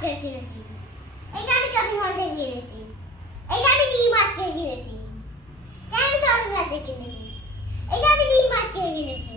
থেকে কিনেছি। এইটা আমি শপিং মল থেকে কিনেছি। এইটা আমি ডি মার্ট থেকে কিনেছি। এটা আমি শপিং মল থেকে কিনেছি। এইটা আমি ডি মার্ট থেকে কিনেছি।